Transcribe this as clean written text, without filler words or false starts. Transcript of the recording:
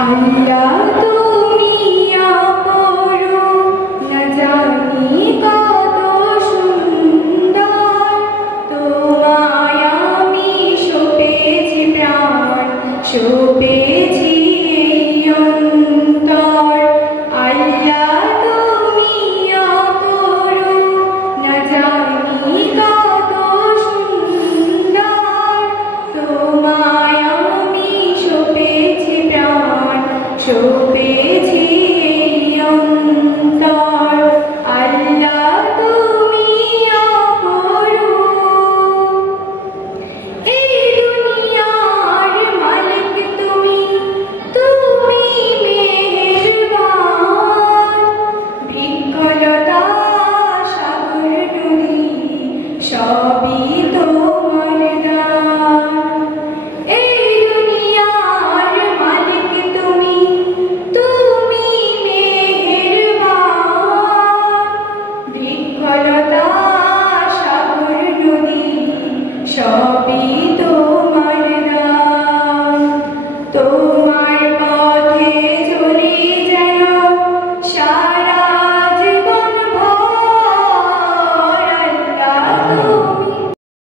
আল্লাহ তুমি অপরূপ, না জানি কত সুন্দর, তোমায় আমি সঁপেছি প্রাণ, সঁপেছি এই অন্তর। আল্লাহ তুমি অপরূপ, না জানি কত সুন্দর, তোমায় আমি সঁপেছি প্রাণ, সঁপেছি